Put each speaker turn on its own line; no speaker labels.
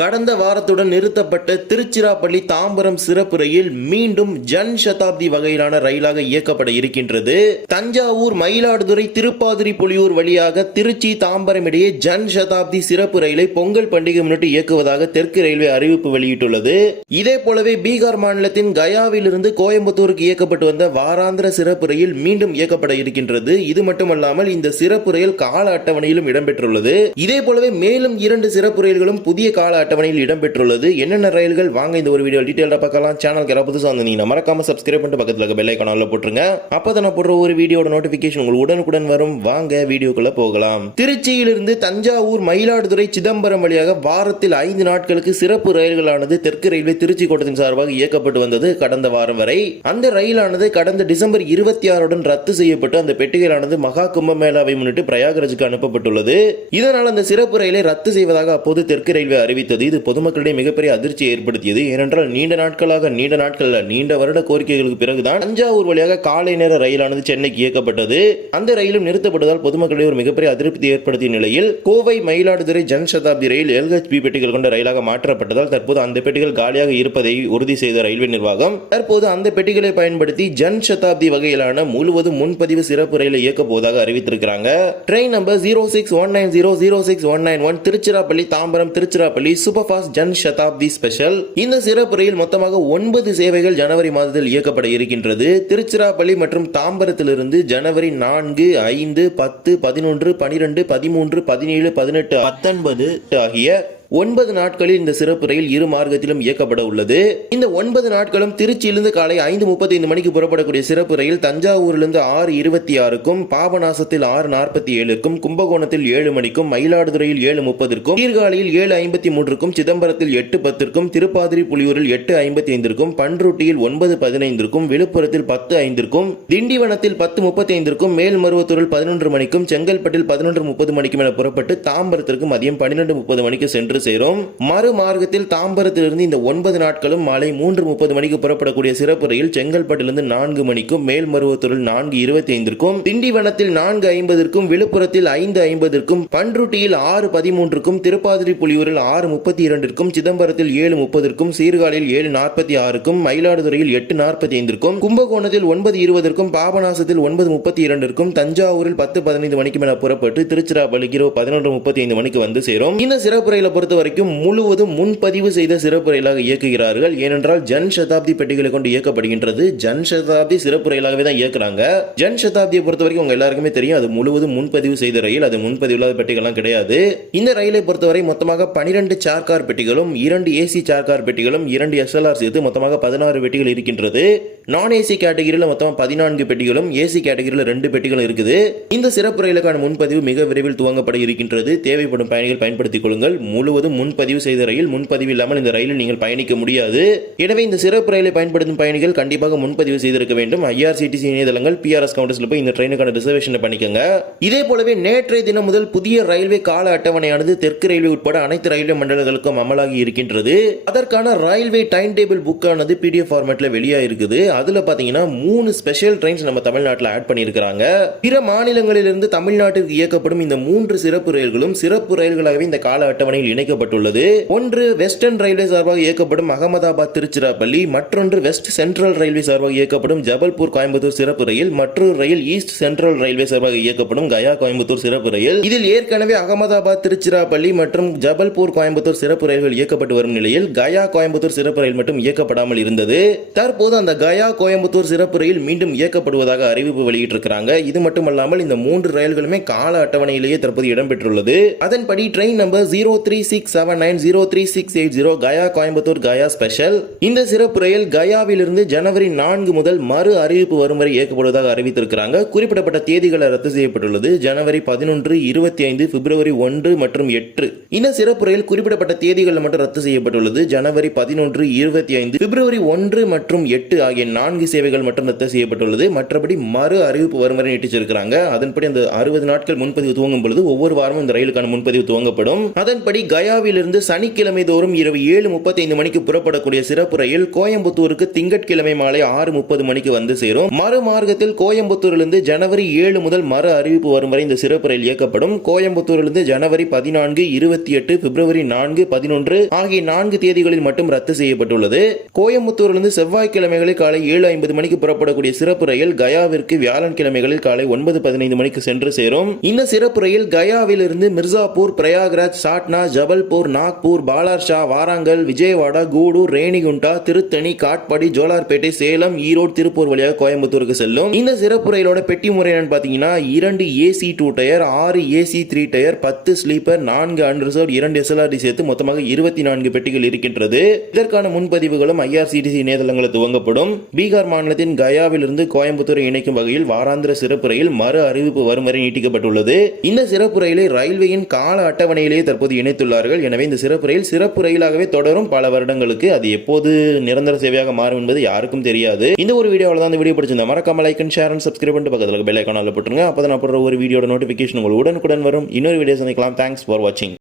கடந்த வாரத்துடன் நிறுத்தப்பட்ட திருச்சிராப்பள்ளி தாம்பரம் சிறப்பு ரயில் மீண்டும் ஜன் சதாப்தி வகையிலான ரயிலாக இயக்கப்பட இருக்கின்றது. தஞ்சாவூர் மயிலாடுதுறை திருப்பாதிரி புலியூர் வழியாக திருச்சி தாம்பரம் இடையே ஜன் சதாப்தி சிறப்பு ரயிலை பொங்கல் பண்டிகை முன்னிட்டு இயக்குவதாக தெற்கு ரயில்வே அறிவிப்பு வெளியிட்டுள்ளது. இதே போலவே பீகார் மாநிலத்தின் கயாவிலிருந்து கோயம்புத்தூருக்கு இயக்கப்பட்டு வந்த வாராந்திர சிறப்பு ரயில் மீண்டும் இயக்கப்பட இருக்கின்றது. இது மட்டுமல்லாமல் இந்த சிறப்பு ரயில் கால அட்டவணையிலும் இடம்பெற்றுள்ளது. இதே போலவே மேலும் இரண்டு சிறப்பு ரயில்களும் புதிய கால அட்டவணையில் இடம்பெற்றுள்ளது. என்னென்ன ரயில்கள்? வாங்க இந்த ஒரு வீடியோ டீட்டெயிலாக பார்க்கலாம். சேனலுக்கு யாராவது புதுசாக வந்தீங்கன்னா மறக்காம சப்ஸ்கிரைப் பண்ணிட்டு பக்கத்தில் இருக்க பெல் ஐக்கானில் போட்டுருங்க. அப்போ நான் போடுற ஒரு வீடியோட நோட்டிஃபிகேஷன் உங்களுக்கு உடனுக்குடன் வரும். வாங்க வீடியோக்குள்ள போகலாம். திருச்சியிலிருந்து தஞ்சாவூர் மயிலாடுதுறை சிதம்பரம் வழியாக வாரத்தில் ஐந்து நாட்களுக்கு சிறப்பு ரயில்களானது தெற்கு ரயில்வே திருச்சி கோட்டத்தின் சார்பாக இயக்கப்பட்டு வந்தது கடந்த வாரம் வரை. அந்த ரயிலானது கடந்த டிசம்பர் இருபத்தி ஆறுடன் ரத்து செய்யப்பட்டு அந்த பெட்டிகளானது மகா கும்பமேளாவை முன்னிட்டு பிரயாகராஜுக்கு அனுப்பப்பட்டுள்ளது. இதனால் அந்த சிறப்பு ரயிலை ரத்து செய்வதாக அப்போது தெற்கு ரயில்வே அறிவித்தது. இது பொதுமக்களிடையே மிகப்பெரிய அதிர்ச்சியை ஏற்படுத்தியது. ஏனென்றால் நீண்ட நாட்களாக நீண்ட நாட்கள் நீண்ட வருட கோரிக்கைகளுக்கு பிறகுதான் தஞ்சாவூர் வழியாக காலை நேர ரயிலானது சென்னைக்கு இயக்கப்பட்டது. அந்த ரயிலும் நிறுத்தப்பட்டதால் பொதுமக்களிடையே ஒரு மிகப்பெரிய அதிருப்தி ஏற்படுத்திய நிலையில் கோவை மயிலாடுதுறை ஜன் சதாப்தி ரயில் எல்ஹெச்பி பெட்டிகள் கொண்ட ரயிலாக மாற்றப்பட்டதால் தற்போது அந்த பெட்டிகள் காலியாக இருப்பதை உறுதி செய்த ரயில்வே நிர்வாகம் தற்போது அந்த பெட்டிகளை பயன்படுத்தி ஜன் சதாப்தி வகையிலான முழுவதும் முன்பதிவு சிறப்பு ரயிலை இயக்க போவதாக அறிவித்திருக்கிறாங்க. Train number zero six one nine zero zero six one nine one Tiruchirappalli Tambaram Tiruchirappalli super fast Jan Shatabdi special. இந்த சிறப்பு ரயில் மொத்தமாக ஒன்பது சேவைகள் ஜனவரி மாதத்தில் இயக்கப்பட இருக்கின்றது. திருச்சிராப்பள்ளி மற்றும் தாம்பரத்திலிருந்து ஜனவரி நான்கு ஐந்து பத்து பதினொன்று பனிரெண்டு பதிமூன்று பதினேழு பதினெட்டு பத்தொன்பது ஆகிய ஒன்பது நாட்களில் இந்த சிறப்பு ரயில் இரு மார்க்கத்திலும் இயக்கப்பட உள்ளது. இந்த ஒன்பது நாட்களும் திருச்சியிலிருந்து காலை ஐந்து முப்பத்தைந்து மணிக்கு புறப்படக்கூடிய சிறப்பு ரயில் தஞ்சாவூரிலிருந்து ஆறு இருபத்தி ஆறுக்கும் பாபநாசத்தில் ஆறு நாற்பத்தி ஏழுக்கும் கும்பகோணத்தில் ஏழு மணிக்கும் மயிலாடுதுறையில் ஏழு முப்பதற்கும் சீர்காழியில் ஏழு ஐம்பத்தி மூன்றுக்கும் சிதம்பரத்தில் எட்டு பத்திற்கும் திருப்பாதிரி புலியூரில் எட்டு ஐம்பத்தி ஐந்திற்கும் பன்ருட்டியில் ஒன்பது பதினைந்திற்கும் விழுப்புரத்தில் பத்து ஐந்திற்கும் திண்டிவனத்தில் பத்து முப்பத்தி ஐந்திற்கும் மேல்மருவத்தூரில் பதினொன்று மணிக்கும் செங்கல்பட்டில் பதினொன்று முப்பது மணிக்கும் என புறப்பட்டு தாம்பரத்திற்கு மதியம் பன்னிரண்டு முப்பது மணிக்கு சென்று சேரும் மறு மார்க்கத்தில் தாம்பரத்திலிருந்து இந்த ஒன்பது நாட்களும் மாலை மூன்று முப்பது மணிக்கு புறப்படக்கூடிய சிறப்பு ரயில் செங்கல்பட்டிலிருந்து நான்கு மணிக்கும் மேல்மருவத்தூரில் நான்கு இருபத்தி ஐந்திற்கும் திண்டிவனத்தில் நான்கு ஐம்பதற்கும் விழுப்புரத்தில் ஐந்து ஐம்பதற்கும் பன்ருட்டியில் ஆறு பதிமூன்றுக்கும் திருப்பாதிரி புலியூரில் ஆறு முப்பத்தி இரண்டிற்கும் சிதம்பரத்தில் ஏழு முப்பதற்கும் சீர்காழியில் ஏழு நாற்பத்தி ஆறுக்கும் மயிலாடுதுறையில் எட்டு நாற்பத்தி ஐந்திற்கும் கும்பகோணத்தில் ஒன்பது இருபதற்கும் பாபநாசத்தில் ஒன்பது முப்பத்தி இரண்டிற்கும் தஞ்சாவூரில் பத்து பதினைந்து மணிக்கு மேல புறப்பட்டு திருச்சிராப்பள்ளி இரவு பதினொன்று முப்பத்தி ஐந்து மணிக்கு வந்து சேரும். இந்த சிறப்பு ரயில பொறுத்த வரைக்கும் முழுவதும் முன்பதிவு செய்த சிறப்பு ரயிலாக இயக்குகிறார்கள். ஏனென்றால் ஜன் சதாப்தி பெட்டிகளை கொண்டு இயக்கப்படுகின்றது. ஜன் சதாப்தி சிறப்பு ரயிலாகவே தான் இயக்குறாங்க. ஜன் சதாப்தியை பொறுத்த வரைக்கும் உங்க எல்லாருக்குமே தெரியும். அது முழுவதும் முன்பதிவு செய்த ரயில். அது முன்பதிவு இல்லாத பெட்டிகள்லாம் கிடையாது. இந்த ரயிலை பொறுத்தவரை மொத்தமாக பனிரெண்டு சார்கார் பெட்டிகளும் இரண்டு ஏசி சார்கார் பெட்டிகளும் இரண்டு எஸ்எல்ஆர் சேர்த்து மொத்தமாக பதினாறு பெட்டிகள் இருக்கின்றது. நான் ஏசி கேட்டகிரியில் மொத்தம் பதினான்கு பெட்டிகளும் ஏசி கேட்டகிரியில் ரெண்டு பெட்டிகளும் இருக்குது. இந்த சிறப்பு ரயிலுக்கான முன்பதிவு மிக விரைவில் துவங்கப்பட இருக்கின்றது. தேவைப்படும் பயணிகள் பயன்படுத்திக் கொள்ளுங்கள். முழு முழுவதும் முன்பதிவு செய்த ரயில் முன்பதிவு இல்லாமல் இந்த ரயிலில் நீங்கள் பயணிக்க முடியாது. எனவே இந்த சிறப்பு ரயிலை பயன்படுத்தும் பயணிகள் கண்டிப்பாக முன்பதிவு செய்திருக்க வேண்டும். ஐஆர்சிடிசி இணையதளங்கள் பிஆர்எஸ் கவுண்டர்ஸ்ல போய் இந்த ட்ரெயினுக்கான ரிசர்வேஷனை பண்ணிக்கோங்க. இதே போலவே நேற்றைய தினம் முதல் புதிய ரயில்வே கால அட்டவணையானது தெற்கு ரயில்வே உட்பட அனைத்து ரயில்வே மண்டலங்களுக்கும் அமலாகி இருக்கின்றது. அதற்கான ரயில்வே டைம் டேபிள் புக்கானது பிடிஎஃப் ஃபார்மேட்ல வெளியாக இருக்குது அதுல பாத்தீங்கன்னா மூணு ஸ்பெஷல் ட்ரெயின்ஸ் நம்ம தமிழ்நாட்டில் ஆட் பண்ணியிருக்கிறாங்க. பிற மாநிலங்களிலிருந்து தமிழ்நாட்டிற்கு இயக்கப்படும் இந்த மூன்று சிறப்பு ரயில்களும் சிறப்பு ரயில்களாகவே இந்த கால அட்டவணையில் இணை இணைக்கப்பட்டுள்ளது. ஒன்று வெஸ்டர்ன் ரயில்வே சார்பாக இயக்கப்படும் அகமதாபாத் திருச்சிராப்பள்ளி மற்றொன்று வெஸ்ட் சென்ட்ரல் ரயில்வே சார்பாக இயக்கப்படும் ஜபல்பூர் கோயம்புத்தூர் சிறப்பு ரயில் மற்றொரு ரயில் ஈஸ்ட் சென்ட்ரல் ரயில்வே சார்பாக இயக்கப்படும் கயா கோயம்புத்தூர் சிறப்பு ரயில். இதில் ஏற்கனவே அகமதாபாத் திருச்சிராப்பள்ளி மற்றும் ஜபல்பூர் கோயம்புத்தூர் சிறப்பு ரயில்கள் இயக்கப்பட்டு வரும் நிலையில் கயா கோயம்புத்தூர் சிறப்பு ரயில் மட்டும் இயக்கப்படாமல் இருந்தது. தற்போது அந்த கயா கோயம்புத்தூர் சிறப்பு ரயில் மீண்டும் இயக்கப்படுவதாக அறிவிப்பு வெளியிட்டிருக்கிறாங்க. இது மட்டுமல்லாமல் இந்த மூன்று ரயில்களுமே கால அட்டவணையிலேயே தற்போது இடம்பெற்றுள்ளது. அதன்படி train number zero three six six seven nine zero three six eight zero Gaya Coimbatore Gaya special இந்த சிறப்பு ரயில் கயாவிலிருந்து ஜனவரி நான்கு முதல் மறு அறிவிப்பு வரும் வரை இயக்கப்படுவதாக அறிவித்திருக்கிறாங்க. குறிப்பிடப்பட்ட தேதிகளை ரத்து செய்யப்பட்டுள்ளது. ஜனவரி பதினொன்று இருபத்தி ஐந்து பிப்ரவரி ஒன்று மற்றும் எட்டு. இந்த சிறப்பு ரயில் குறிப்பிடப்பட்ட தேதிகளில் மட்டும் ரத்து செய்யப்பட்டுள்ளது. ஜனவரி பதினொன்று இருபத்தி ஐந்து பிப்ரவரி ஒன்று மற்றும் எட்டு ஆகிய நான்கு சேவைகள் மட்டும் ரத்து செய்யப்பட்டுள்ளது. மற்றபடி மறு அறிவிப்பு வரும் வரை நீட்டிச்சிருக்கிறாங்க. அதன்படி அந்த அறுபது நாட்கள் முன்பதிவு துவங்கும் பொழுது ஒவ்வொரு வாரமும் இந்த ரயிலுக்கான முன்பதிவு துவங்கப்படும். அதன்படி கய கயாவிலிருந்து சனிக்கிழமை தோறும் இரவு ஏழு முப்பத்தைந்து மணிக்கு புறப்படக்கூடிய சிறப்பு ரயில் கோயம்புத்தூருக்கு திங்கட்கிழமை மாலை ஆறு முப்பது மணிக்கு வந்து சேரும். மறு மார்க்கத்தில் கோயம்புத்தூரிலிருந்து ஜனவரி ஏழு முதல் மறு அறிவிப்பு வரும் வரை இந்த சிறப்பு ரயில் இயக்கப்படும். கோயம்புத்தூரிலிருந்து ஜனவரி பதினான்கு இருபத்தி எட்டு பிப்ரவரி நான்கு பதினொன்று ஆகிய நான்கு தேதிகளில் மட்டும் ரத்து செய்யப்பட்டுள்ளது. கோயம்புத்தூரிலிருந்து செவ்வாய்க்கிழமைகளில் காலை ஏழு ஐம்பது மணிக்கு புறப்படக்கூடிய சிறப்பு ரயில் கயாவிற்கு வியாழன்கிழமைகளில் காலை ஒன்பது பதினைந்து மணிக்கு சென்று சேரும். இந்த சிறப்பு ரயில் கயாவிலிருந்து மிர்சாப்பூர் பிரயாக்ராஜ் சாட்னா ஜபல்பூர் நாக்பூர் பாலார்ஷா வாராங்கல் விஜயவாடா கூடூர் ரேணிகுண்டா திருத்தணி காட்பாடி ஜோலார்பேட்டை சேலம் ஈரோடு திருப்பூர் வழியாக கோயம்புத்தூருக்கு செல்லும். இந்த சிறப்பு ரயிலோட பெட்டி முறை என்னன்னு பார்த்தீங்கன்னா இரண்டு ஏசி டூ டயர் ஆறு ஏசி த்ரீ டயர் பத்து ஸ்லீப்பர் நான்கு அன்ரிசர்வ் இரண்டு எஸ்எல்ஆர்டி சேர்த்து மொத்தமாக இருபத்தி நான்கு பெட்டிகள் இருக்கின்றது. இதற்கான முன்பதிவுகளும் ஐஆர்சிடிசி இணையதளங்களில் துவங்கப்படும். பீகார் மாநிலத்தின் கயாவிலிருந்து கோயம்புத்தூரை இணைக்கும் வகையில் வாராந்திர சிறப்பு ரயில் மறு அறிவிப்பு வரும் வரை நீட்டிக்கப்பட்டுள்ளது. இந்த சிறப்பு ரயிலை ரயில்வேயின் கால அட்டவணையிலேயே தற்போது இணைத்துள்ளார் இணைத்துள்ளார்கள் எனவே இந்த சிறப்பு ரயில் சிறப்பு ரயிலாகவே தொடரும் பல வருடங்களுக்கு அது எப்போது நிரந்தர சேவையாக மாறும் என்பது யாருக்கும் தெரியாது. இந்த ஒரு வீடியோவில் தான் இந்த வீடியோ பிடிச்சிருந்தா மறக்காம like and share and subscribe பண்ணிட்டு பக்கத்தில் பெல் ஐக்கானில் போட்டுருங்க. அப்போ நான் போடுற ஒரு வீடியோட நோட்டிஃபிகேஷன் உங்களுக்கு உடனுக்குடன் வரும். இன்னொரு வீடியோ சந்திக்கலாம். தேங்க்ஸ் ஃபார் வாட்சிங்